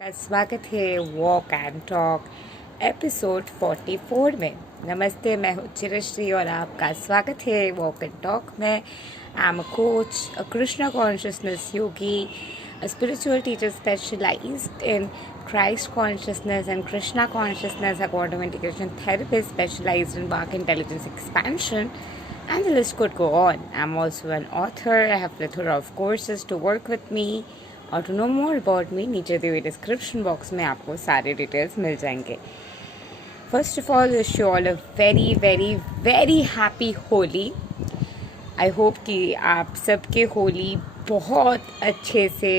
का स्वागत है वॉक एंड टॉक एपिसोड 44 में। नमस्ते, मैं हूँ चिरश्री और आपका स्वागत है वॉक एंड टॉक में। I am a coach, a Krishna consciousness Yogi, a spiritual teacher specialized in Christ consciousness and Krishna consciousness, a quantum integration therapist specialized in Bach intelligence expansion, and the list could go on. I'm also an author. I have a plethora of courses to work with me. और to know more about me, नीचे दिए हुए description box में आपको सारे details मिल जाएंगे। First of all, wish you all a very very very happy Holi. I hope कि आप सबके होली बहुत अच्छे से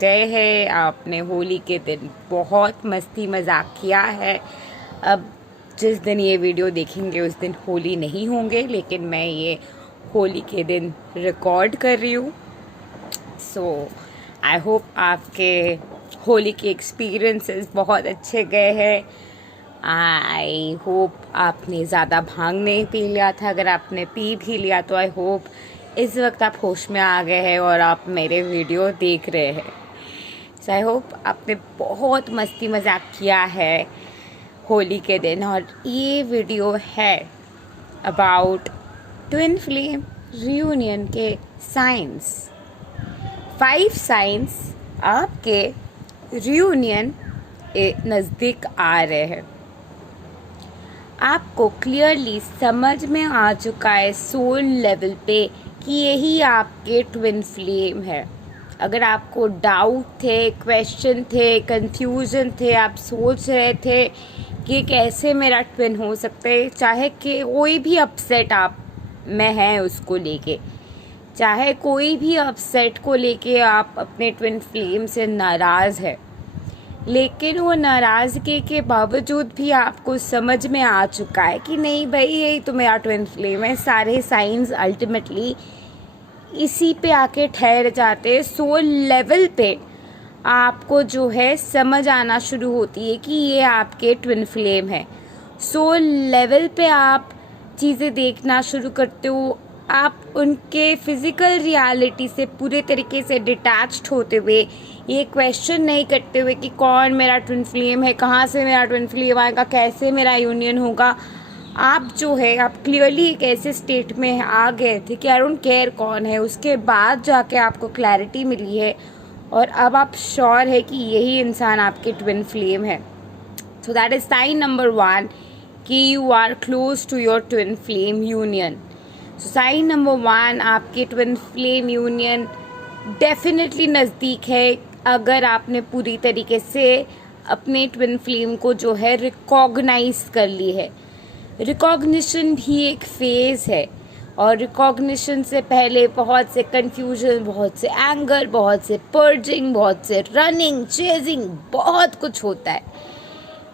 गए हैं। आपने होली के दिन बहुत मस्ती मजाक किया है। अब जिस दिन ये वीडियो देखेंगे उस दिन होली नहीं होंगे, लेकिन मैं ये होली के दिन रिकॉर्ड कर रही हूँ। सो आई होप आपके होली के एक्सपीरियंसेस बहुत अच्छे गए हैं। आई होप आपने ज़्यादा भांग नहीं पी लिया था। अगर आपने पी भी लिया तो आई होप इस वक्त आप होश में आ गए हैं और आप मेरे वीडियो देख रहे हैं। सो आई होप आपने बहुत मस्ती मजाक किया है होली के दिन। और ये वीडियो है अबाउट ट्विन फ्लेम रियूनियन के साइंस। 5 साइंस आपके रियूनियन नज़दीक आ रहे हैं। आपको क्लियरली समझ में आ चुका है सोल लेवल पे कि यही आपके ट्विन फ्लेम है। अगर आपको डाउट थे, क्वेश्चन थे, कंफ्यूजन थे, आप सोच रहे थे कि कैसे मेरा ट्विन हो सकता है, चाहे कि कोई भी अपसेट आप में है उसको लेके, चाहे कोई भी अपसेट को लेके आप अपने ट्विन फ्लेम से नाराज़ है, लेकिन वो नाराज़गी के बावजूद भी आपको समझ में आ चुका है कि नहीं भाई, यही तो मेरा ट्विन फ्लेम है। सारे साइंस अल्टीमेटली इसी पे आके ठहर जाते हैं। सोल लेवल पे आपको जो है समझ आना शुरू होती है कि ये आपके ट्विन फ्लेम है। सोल लेवल पे आप चीज़ें देखना शुरू करते हो। आप उनके फिज़िकल रियलिटी से पूरे तरीके से डिटैच्ड होते हुए ये क्वेश्चन नहीं करते हुए कि कौन मेरा ट्विन फ्लेम है, कहाँ से मेरा ट्विन फ्लेम आएगा, कैसे मेरा यूनियन होगा। आप जो है आप क्लियरली एक ऐसे स्टेट में आ गए थे कि आई डोंट केयर कौन है। उसके बाद जाके आपको क्लैरिटी मिली है और अब आप श्योर है कि यही इंसान आपके ट्विन फ्लेम है। So that is sign number 1 कि you are close to your twin flame union. Sign number 1, आपके ट्विन फ्लेम यूनियन डेफिनेटली नज़दीक है अगर आपने पूरी तरीके से अपने ट्विन फ्लेम को जो है रिकॉग्नाइज कर ली है। रिकॉग्निशन भी एक फेज़ है और रिकॉग्निशन से पहले बहुत से कन्फ्यूजन, बहुत से एंगर, बहुत से पर्जिंग, बहुत से रनिंग, चेजिंग, बहुत कुछ होता है।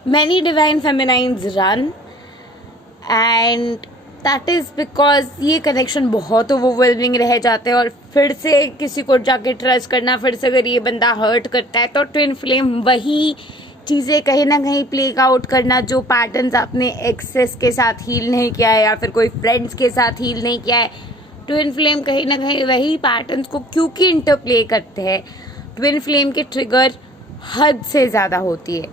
Many divine feminines run and that is because ये कनेक्शन बहुत ओवरवेलमिंग रह जाते हैं और फिर से किसी को जाके ट्रस्ट करना, फिर से अगर ये बंदा हर्ट करता है तो ट्विन फ्लेम वही चीज़ें कहीं ना कहीं प्ले आउट करना जो पैटर्न्स आपने एक्सेस के साथ हील नहीं किया है या फिर कोई फ्रेंड्स के साथ हील नहीं किया है। ट्विन फ्लेम कहीं ना कहीं वही पैटर्न्स को क्योंकि इंटरप्ले करते हैं। ट्विन फ्लेम के ट्रिगर हद से ज़्यादा होती है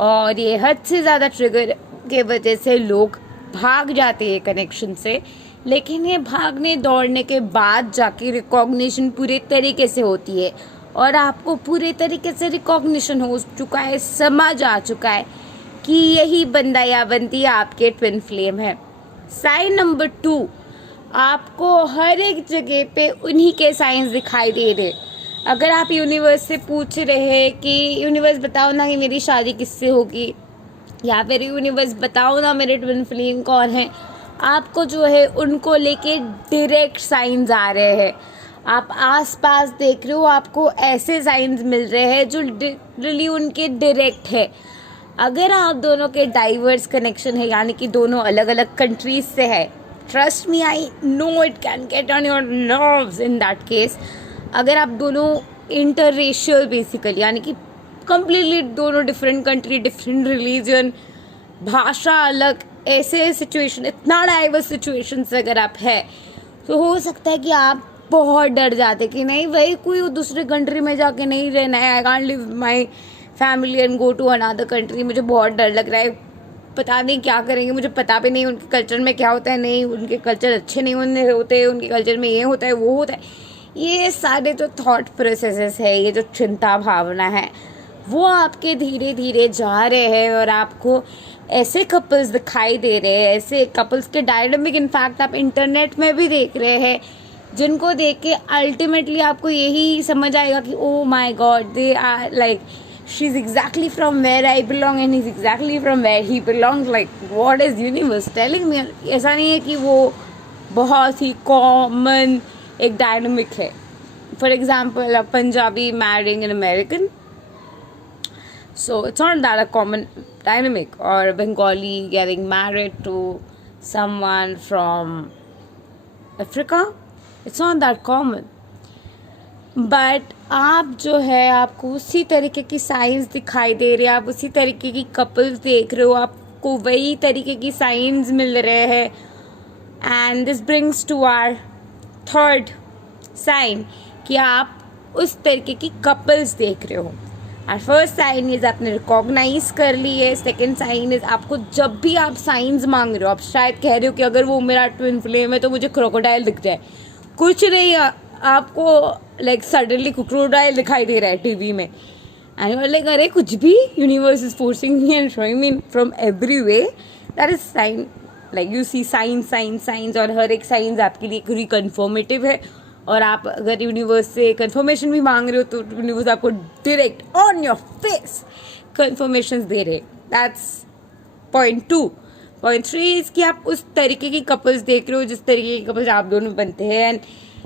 और ये हद से ज़्यादा ट्रिगर के वजह से लोग भाग जाते हैं कनेक्शन से। लेकिन ये भागने दौड़ने के बाद जाके रिकॉग्निशन पूरे तरीके से होती है और आपको पूरे तरीके से रिकॉग्निशन हो चुका है, समझ आ चुका है कि यही बंदा या बंदी आपके ट्विन फ्लेम है। साइन नंबर 2, आपको हर एक जगह पे उन्हीं के साइंस दिखाई दे रहे। अगर आप यूनिवर्स से पूछ रहे हैं कि यूनिवर्स बताओ ना कि मेरी शादी किससे होगी, या फिर यूनिवर्स बताओ ना मेरे ट्विन फ्लेम कौन है, आपको जो है उनको लेके डायरेक्ट साइंस आ रहे हैं। आप आसपास देख रहे हो, आपको ऐसे साइंस मिल रहे हैं जो लिटरली उनके डायरेक्ट है। अगर आप दोनों के डाइवर्स कनेक्शन है, यानी कि दोनों अलग अलग कंट्रीज से है, trust me, I know it can get on your nerves in that case. अगर आप दोनों इंटररेशियल बेसिकली, यानी कि कंप्लीटली दोनों डिफरेंट कंट्री, डिफरेंट रिलीजन, भाषा अलग, ऐसे सिचुएशन, इतना डाइवर्स सिचुएशन से अगर आप है तो हो सकता है कि आप बहुत डर जाते कि नहीं भाई कोई दूसरे कंट्री में जाके नहीं रहना है, I can't leave my family and go to another country, मुझे बहुत डर लग रहा है, पता नहीं क्या करेंगे, मुझे पता भी नहीं उनके कल्चर में क्या होता है, नहीं उनके कल्चर अच्छे नहीं होते, उनके कल्चर में ये होता है वो होता है। ये सारे जो थॉट प्रोसेसेस है, ये जो चिंता भावना है, वो आपके धीरे धीरे जा रहे हैं और आपको ऐसे कपल्स दिखाई दे रहे हैं, ऐसे कपल्स के डायनामिक इनफैक्ट आप इंटरनेट में भी देख रहे हैं, जिनको देख के अल्टीमेटली आपको यही समझ आएगा कि oh my god, they are like she is exactly from where I belong and he is exactly from where he belongs, like what is universe telling me. ऐसा नहीं है कि वो बहुत ही कॉमन एक डायनामिक है। For example a Punjabi marrying an American, so it's not that a common dynamic, or a Bengali getting married to someone from Africa, it's not that common. But आप जो है आपको उसी तरीके की साइंस दिखाई दे रही है, आप उसी तरीके की कपल्स देख रहे हो, आपको वही तरीके की साइंस मिल रहे हैं। And this brings to our third sign कि आप उस तरीके की कपल्स देख रहे हो। और फर्स्ट साइन इज आपने रिकॉग्नाइज कर ली है। सेकेंड साइन इज आपको जब भी आप साइंस मांग रहे हो, आप शायद कह रहे हो कि अगर वो मेरा ट्विन फ्लेम है तो मुझे क्रोकोडाइल दिख जाए, कुछ नहीं, आपको लाइक सडनली क्रोकोडाइल दिखाई दे रहा है टीवी में, एंड यू आर लाइक अरे कुछ भी, universe is forcing me and showing me from every way. That is sign, like you see signs, और हर एक साइंस आपके लिए रिकन्फर्मेटिव है। और आप अगर यूनिवर्स से कंफर्मेशन भी मांग रहे हो तो यूनिवर्स आपको direct on your face confirmations दे रहे। That's point 2। पॉइंट 3 इज कि आप उस तरीके की कपल्स देख रहे हो जिस तरीके के कपल्स आप दोनों बनते हैं, एंड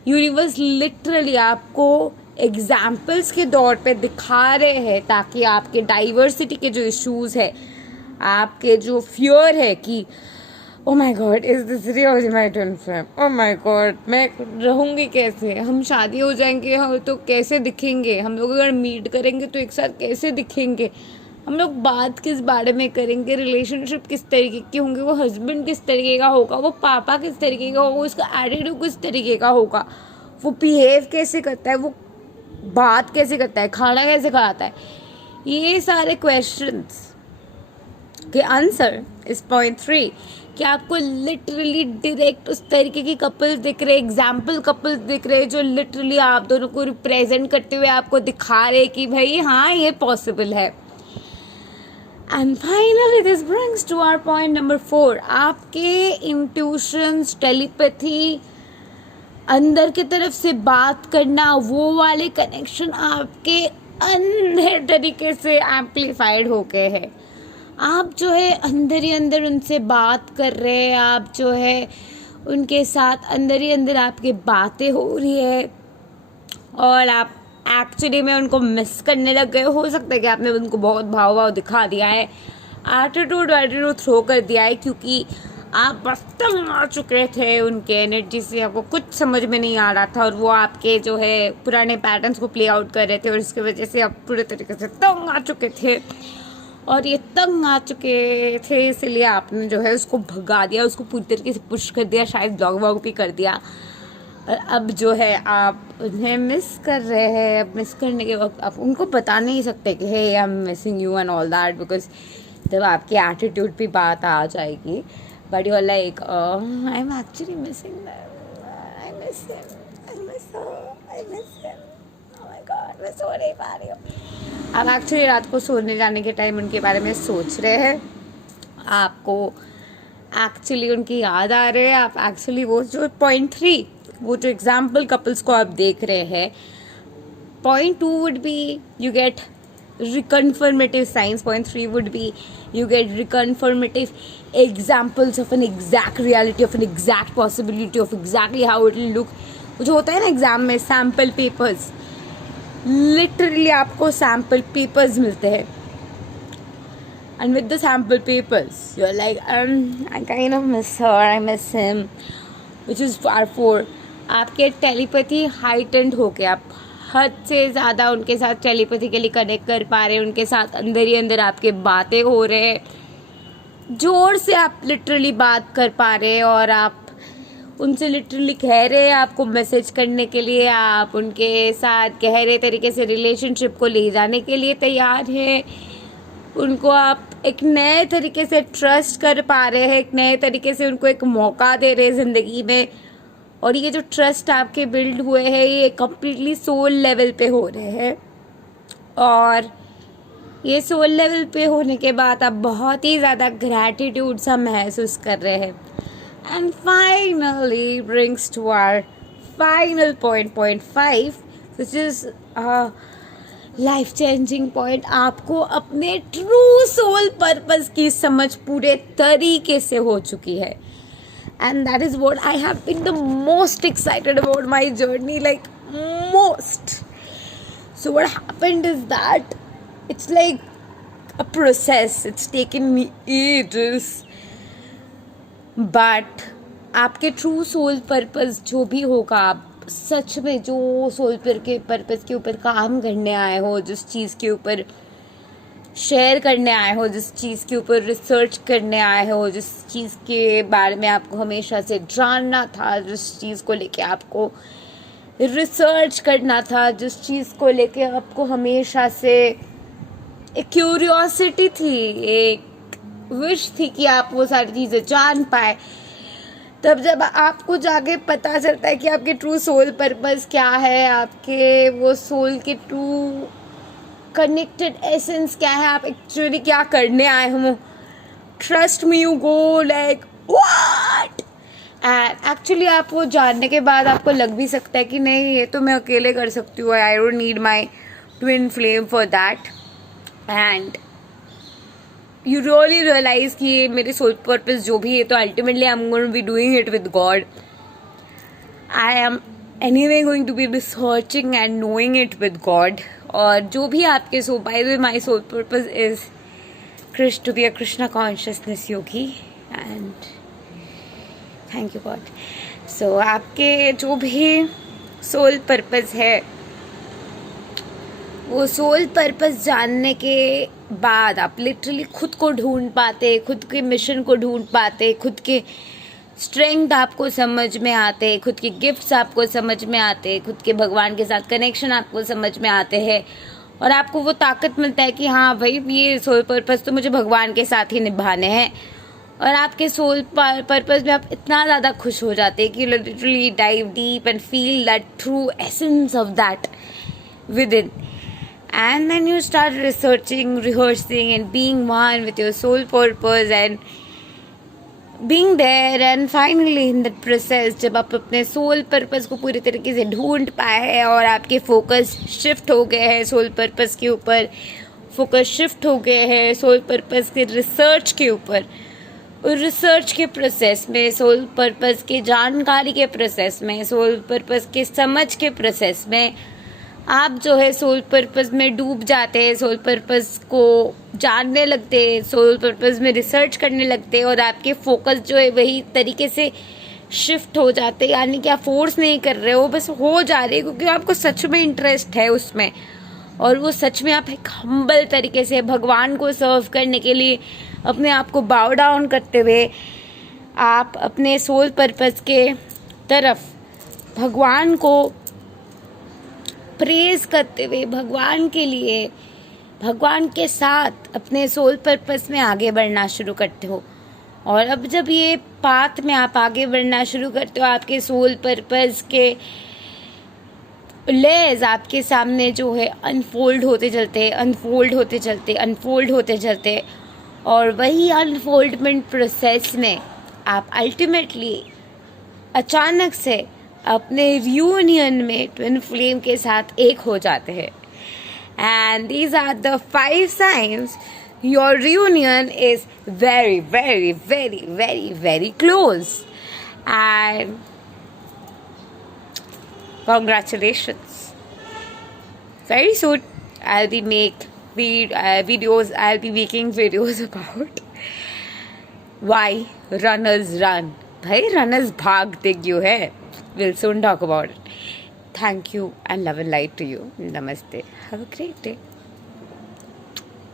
यूनिवर्स लिटरली आपको एग्जाम्पल्स के दौर पे दिखा रहे हैं ताकि आपके डाइवर्सिटी के जो इश्यूज है, आपके जो फियर है कि oh my god is this really my twin flame, oh my god मैं रहूँगी कैसे, हम शादी हो जाएंगे तो कैसे दिखेंगे, हम लोग अगर मीट करेंगे तो एक साथ कैसे दिखेंगे, हम लोग बात किस बारे में करेंगे, रिलेशनशिप किस तरीके के होंगे, वो हस्बैंड किस तरीके का होगा, वो पापा किस तरीके का होगा, उसका एटीट्यूड किस तरीके का होगा, वो बिहेव कैसे करता है, वो बात कैसे करता है, खाना कैसे खाता है। ये सारे क्वेश्चंस के आंसर इस पॉइंट 3 कि आपको लिटरली डायरेक्ट उस तरीके की कपल्स दिख रहे, एग्जाम्पल कपल्स दिख रहे जो लिटरली आप दोनों को रिप्रेजेंट करते हुए आपको दिखा रहे कि भाई हाँ ये पॉसिबल है। And finally this brings to our point number 4। आपके इंट्यूशंस, टेलीपैथी, अंदर की तरफ से बात करना, वो वाले कनेक्शन आपके अंदर तरीके से एम्पलीफाइड हो गए हैं। आप जो है अंदर ही अंदर उनसे बात कर रहे हैं, आप जो है उनके साथ अंदर ही अंदर आपकी बातें हो रही है और आप एक्चुअली में उनको मिस करने लग गए। हो सकता है कि आपने उनको बहुत भाव दिखा दिया है, एटीट्यूड थ्रो कर दिया है, क्योंकि आप बस तंग आ चुके थे उनके एनर्जी से, आपको कुछ समझ में नहीं आ रहा था और वो आपके जो है पुराने पैटर्न्स को प्ले आउट कर रहे थे और इसकी वजह से आप पूरे तरीके से तंग आ चुके थे। और ये तंग आ चुके थे इसलिए आपने जो है उसको भगा दिया, उसको पूरी तरीके से पुश कर दिया, शायद ब्लॉग वॉग भी कर दिया। और अब जो है आप उन्हें मिस कर रहे हैं। अब मिस करने के वक्त आप उनको बता नहीं सकते कि hey I am missing you and all that, because तब आपकी एटीट्यूड पे बात आ जाएगी। But you are like I am actually missing them, I miss him, I miss her, I miss him, oh my god मैं सो नहीं पा रही हूँ। आप एक्चुअली रात को सोने जाने के टाइम उनके बारे में सोच रहे हैं, आपको एक्चुअली उनकी याद आ रही है, आप एक्चुअली वो जो पॉइंट 3, वो जो एग्जाम्पल कपल्स को आप देख रहे हैं। Point 2 would be you get reconfirmative signs. Point 3 would be you get reconfirmative examples of an exact reality, of an exact possibility, of exactly how it will look. जो होता है ना एग्जाम में सैम्पल पेपर्स, लिटरली आपको sample papers मिलते हैं and with the sample papers you're like I kind of miss her, I miss him, which is part 4. आपके telepathy heightened हो गया, आप हद से ज़्यादा उनके साथ टेलीपैथिकली कनेक्ट कर पा रहे हैं, उनके साथ अंदर ही अंदर आपके बातें हो रहे हैं, जोर से आप लिटरली बात कर पा रहे हैं और आप उनसे लिटरली कह रहे हैं आपको मैसेज करने के लिए, आप उनके साथ गहरे तरीके से रिलेशनशिप को ले जाने के लिए तैयार हैं, उनको आप एक नए तरीके से ट्रस्ट कर पा रहे हैं, एक नए तरीके से उनको एक मौका दे रहे हैं ज़िंदगी में। और ये जो ट्रस्ट आपके बिल्ड हुए हैं ये कम्प्लीटली सोल लेवल पे हो रहे हैं, और ये सोल लेवल पे होने के बाद आप बहुत ही ज़्यादा ग्रैटिट्यूड सा महसूस कर रहे हैं। And finally brings to our final point 5 which is life changing point. आपको अपने ट्रू सोल पर्पस की समझ पूरे तरीके से हो चुकी है, and that is what I have been the most excited about my journey, like most. So what happened is that it's like a process, it's taken me ages, but आपके true soul purpose जो भी होगा, आप सच में जो soul purpose के ऊपर काम करने आए हो, जिस चीज़ के ऊपर शेयर करने आए हो, जिस चीज़ के ऊपर रिसर्च करने आए हो, जिस चीज़ के बारे में आपको हमेशा से जानना था, जिस चीज़ को लेके आपको रिसर्च करना था, जिस चीज़ को लेके आपको हमेशा से एक क्यूरियोसिटी थी, एक विश थी कि आप वो सारी चीज़ें जान पाए, तब जब आपको जाके पता चलता है कि आपके ट्रू सोल पर्पस क्या है, आपके वो सोल के ट्रू कनेक्टेड एसेंस क्या है, आप एक्चुअली क्या करने आए हो, trust me you go like what. And actually आप वो जानने के बाद आपको लग भी सकता है कि नहीं, ये तो मैं अकेले कर सकती हूँ, I don't need my twin flame for that. And you really realize कि ये मेरे सोल पर्पस जो भी है, तो ultimately I am going to be doing it with God. I am anyway going to be researching and knowing it with God. और जो भी आपके by the way my soul purpose is to be a Krishna consciousness yogi, and thank you God. So आपके जो भी soul purpose है, वो soul purpose जानने के बाद आप लिटरली खुद को ढूंढ पाते, खुद के मिशन को ढूंढ पाते, खुद के स्ट्रेंथ आपको समझ में आते, खुद के गिफ्ट्स आपको समझ में आते, खुद के भगवान के साथ कनेक्शन आपको समझ में आते हैं, और आपको वो ताकत मिलता है कि हाँ भाई, ये सोल पर्पस तो मुझे भगवान के साथ ही निभाने हैं। और आपके सोल पर्पस में आप इतना ज़्यादा खुश हो जाते हैं कि literally dive deep and feel that true essence of that with in, and then you start researching, rehearsing and being one with your soul purpose and being there, and finally in that process जब आप अपने soul purpose को पूरी तरीके से ढूंढ पाए हैं और आपके फोकस शिफ्ट हो गए हैं सोल पर्पस के ऊपर, फोकस शिफ्ट हो गए हैं सोल पर्पस के रिसर्च के ऊपर, और रिसर्च के प्रोसेस में, सोल पर्पस के जानकारी के प्रोसेस में, सोल पर्पस के समझ के प्रोसेस में आप जो है सोल पर्पस में डूब जाते हैं, सोल पर्पस को जानने लगते हैं, सोल पर्पस में रिसर्च करने लगते हैं, और आपके फोकस जो है वही तरीके से शिफ्ट हो जाते हैं। यानी कि आप फोर्स नहीं कर रहे हो, बस हो जा रहे हैं क्योंकि आपको सच में इंटरेस्ट है उसमें, और वो सच में आप एक हम्बल तरीके से भगवान को सर्व करने के लिए अपने आप को बाउ डाउन करते हुए आप अपने सोल पर्पस के तरफ भगवान को प्रेज करते हुए, भगवान के लिए, भगवान के साथ अपने सोल पर्पस में आगे बढ़ना शुरू करते हो। और अब जब ये पाथ में आप आगे बढ़ना शुरू करते हो, आपके सोल पर्पस के लेयर्स आपके सामने जो है अनफोल्ड होते चलते, अनफोल्ड होते चलते, अनफोल्ड होते चलते, और वही अनफोल्डमेंट प्रोसेस में आप अल्टीमेटली अचानक से अपने रियूनियन में ट्विन फ्लेम के साथ एक हो जाते हैं। And these are the 5 signs your reunion is very very very very very close, and congratulations. Very soon I'll be making videos about why runners run. भाई runners भागते क्यों है? We'll soon talk about it. Thank you and love and light to you. Namaste. Have a great day.